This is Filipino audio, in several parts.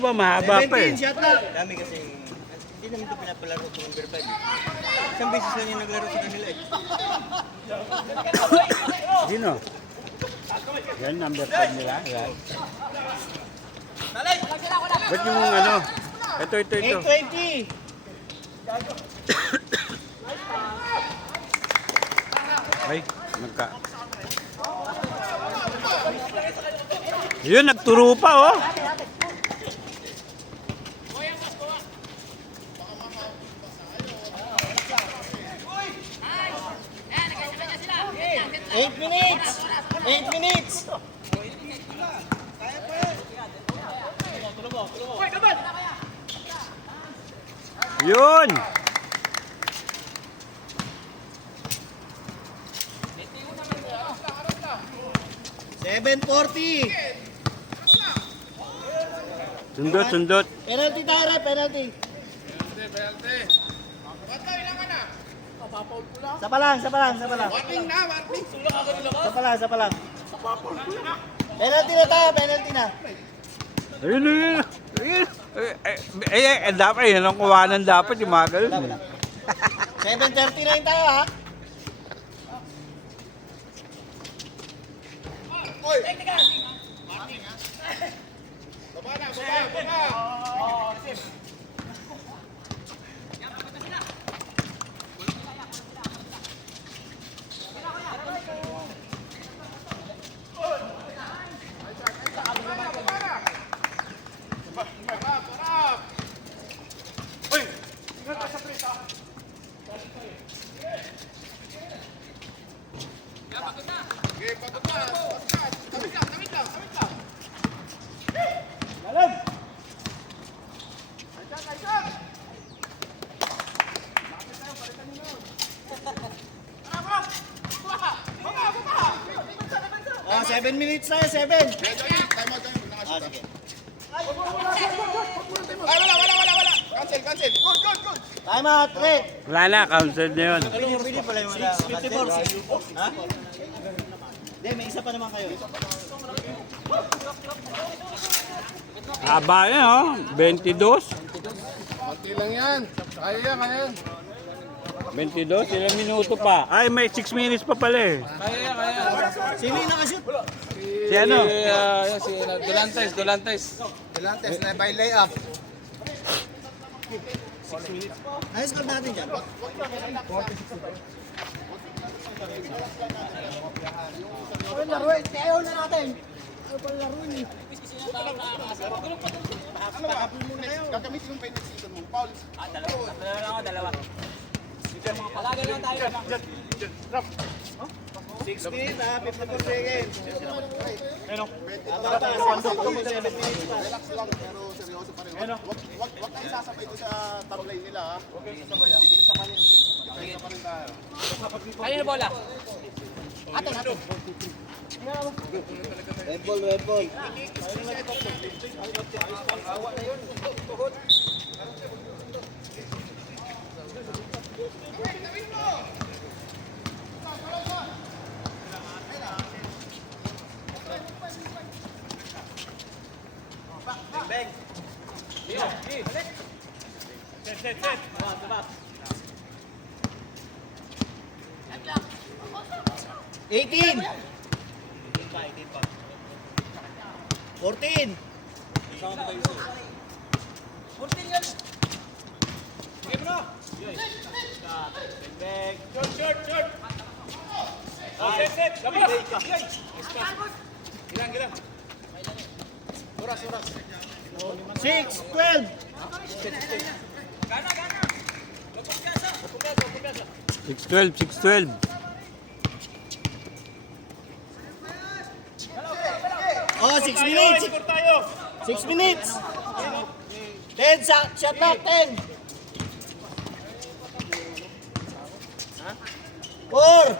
Ba, mahaba pa eh. 17, shot na. Dami kasi hindi naman ito pinapalaro sa number 5. Isang beses lang yung naglaro sa kanila eh. Sino? Yan, number 5 nila. Yan. Ba't yung ano? Ito. 820. Ay, nagka... Yun, nagturo pa oh. Eight minutes. 8 minutes. Yun! 7:40. Sundot. Penalty tayo, penalty. Sa pa lang. Sa pa lang. Penalty na tayo, penalty na. Ayun. Dapat yun ang kuwanan dapat yung mga ganun. 7:39 tayo ha. Ah, 7 minutes na 7. Ah, sige. Cancel. Good. Time out, Rick. Wala na, cancel na yun. Pwede pala yung 6:54. Ha? Hindi, may isa pa naman kayo. Haba yun oh, 22. Konti lang yan. Kaya yan. 22, ilang minuto pa. Ay, may 6 minutes pa pala eh. Kaya. Sino yung nakashoot? Si ano? Si Dulantes. Delantes na by layup. Ayos ka natin dyan. Ano laruin? Ayaw na natin. Ano pa laruin eh? Gagamitin yung penalty season mo. Paul. Dalawa. 6 minutes ha, 54 seconds. Ano? Relax lang pero seryoso pa rin. Wag kayo sasabay doon sa top lane nila ha. Huwag kayo sasabay ha. Depensa pa rin tayo. Kanina bola? Red ball. Eighteen. 14. Six, 12. 6-12. Oh, 6 minutes. 6 minutes. 10 shot clock, 10. 4.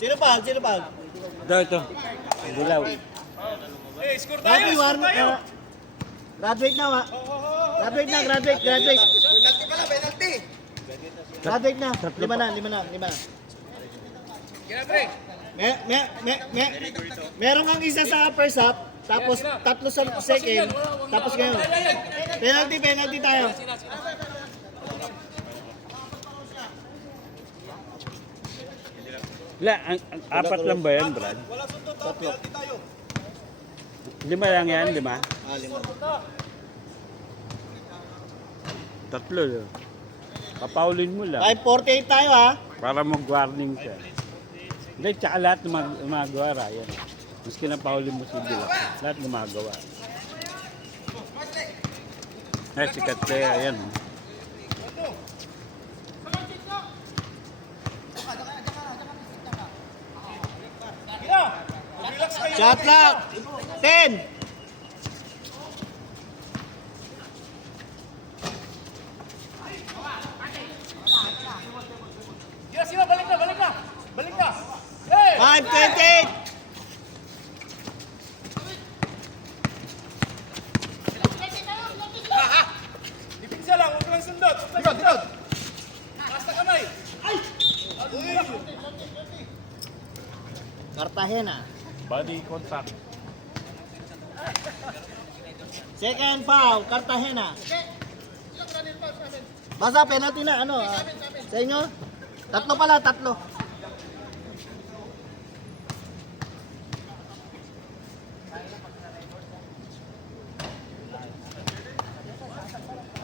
Sino pa? Ito. Dilaw. Grabe, graduate na, ma. Graduate. Graduate na. Lima na. Meron kang isa sa first half, tapos tatlo sa second, tapos ngayon. Penalty tayo. Apat lang ba yan, Brad? Tatlo. 5 lang yan, 5? 5. Tatlo yun. Papaulin mo lang 5:48 tayo ha. para mag-warning siya. Hindi, tsaka lahat gumagawa, Ryan. Maski na paulin mo si Bila, lahat gumagawa. Ay, sikat kaya, yan. Shot clock. 10. Balik na! 5:28. Dipinsa lang, huwag lang sundot! Likod! Basta kamay! Cartagena. Body contact. Second foul, Cartagena. Basta penalty na, ano? Sa inyo? Tatlo pala, tatlo.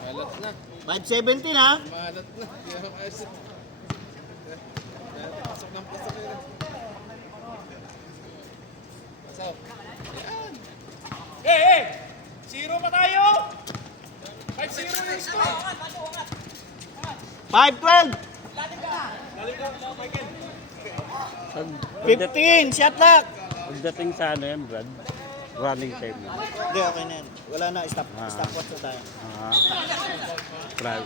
Malat na. 5:17 ha? Malat na. Hindi ako ayos. Pasok ng pasok yun. Pasok. Hey! Zero pa tayo! 5-0 yung score! 5:12. Pag, 15, shot clock. pagdating sa ano yan, Brad, running time na. Hindi, okay na yan. Wala na, stop watch na tayo. Brad.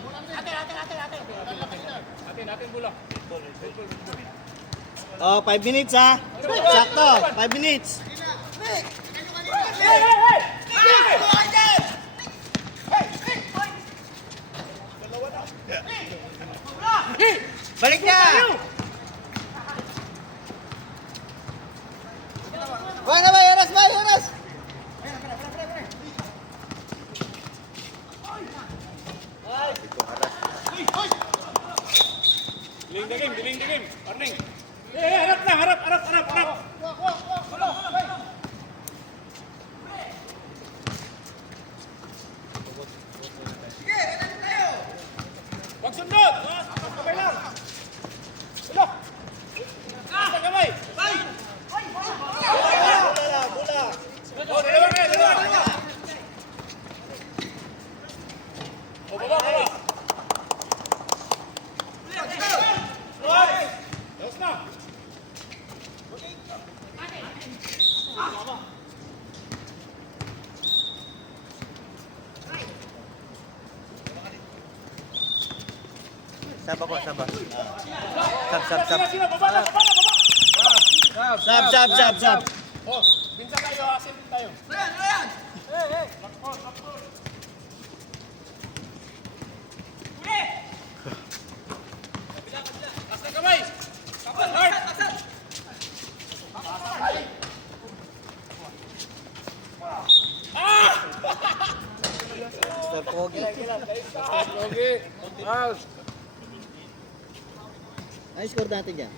Oh, 5 minutes ha. Sakto, 5 minutes. Balik na! Wala ba, Yonas ba, Yonas? Diling the game! Warning! Harap na! Harap! Huwag sundot! Kamay lang! Ulo! Basta kamay! Dalawa! O, baba! Tapos na! Saba ko, saba. Sino? Baba! Sab. Oh, minsan tayo, asin din tayo. Basta kamay! Hard! Mr. Pogi. Ano score natin dyan?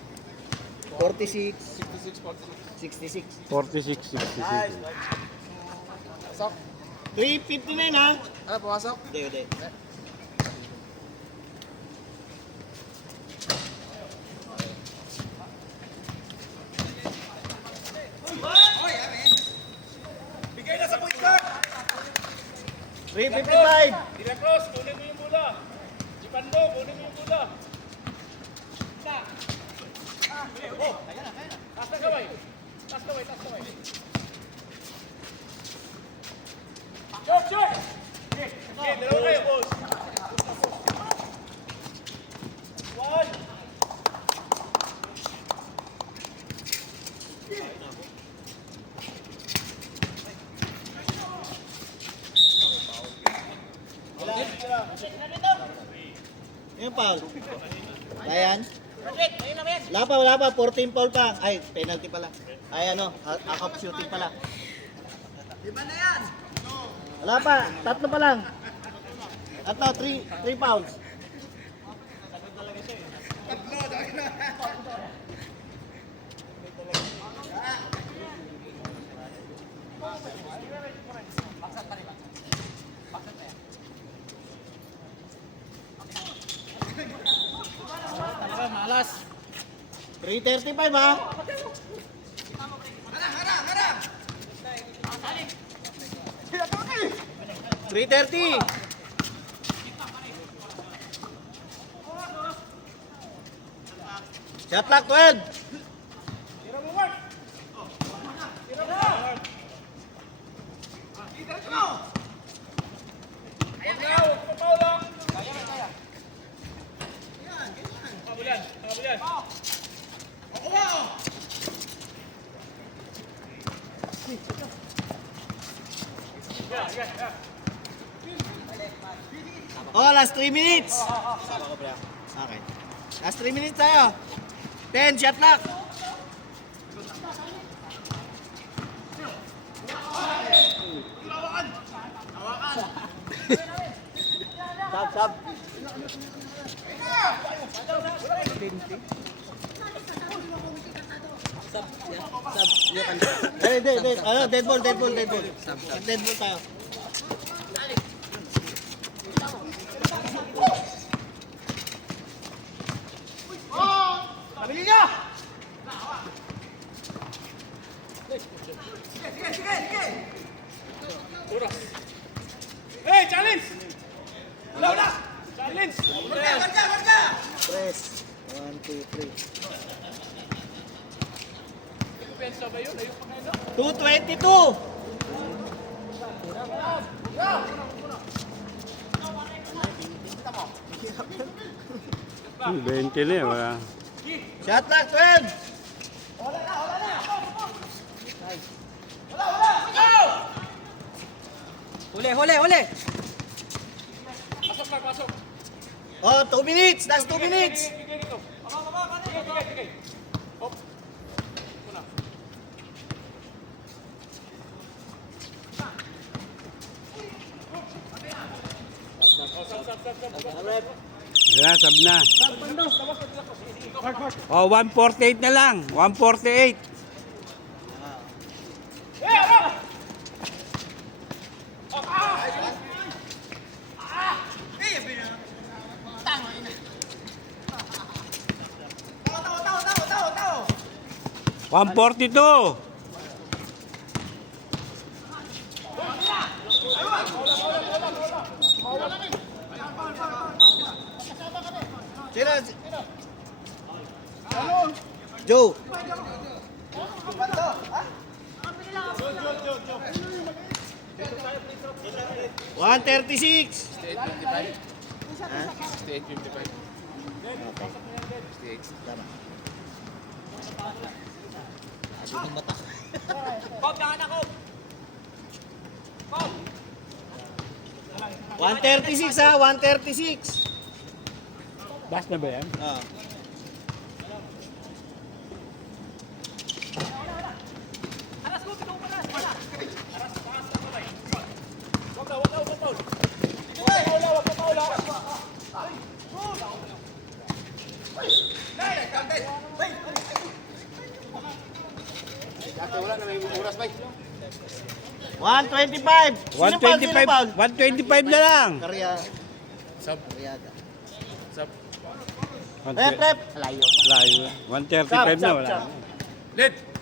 46. 66. 46, 66. 3:59 ha? Ah, pumasok. Hindi. Bigay na sa point guard! 3:55. Dila Cross, kunin mo yung bola. Si Pando, kunin mo yung bola. Oh, taas na kamay. Taas kamay. Shot! Okay, dalawa kayo. One. Yung foul. Ryan? Wala pa. 14 foul pa. Ay, penalty pala. Ay, ano, out of shooting pala. Wala pa. 3 pa lang. At 3 fouls. Malas. 3:35 ha. Three 30. Shot clock 12. Oh, last 3 minutes. Okay. Last 3 minutes tayo. 10, shot clock. Sab. Ano, dead ball tayo. Hey, challenge! Wala! Challenge! Press. 1, 2, 3. Pensa ba yun? Ayun pa kayo, no? 2:22. Hmm, 20 na eh, wala. Shot clock 12. Huli. Pasok na, pasok. Oh, 2 minutes. Last 2 minutes. Bigay dito. Bigay. Hop. Una. Yan, sab na. Oh, 148 na lang. 148. Tao. 142. Sino? Joe. One 36. Pop, jangan ako. Pop. 136 ha, 136. Last na ba yan? Ah. Dati wala na may oras ba? 125. Sino foul? 125 na lang. Karya. Sub. Karyada. Sub. Rep. Layo. 135 na, wala. Sab. Lid.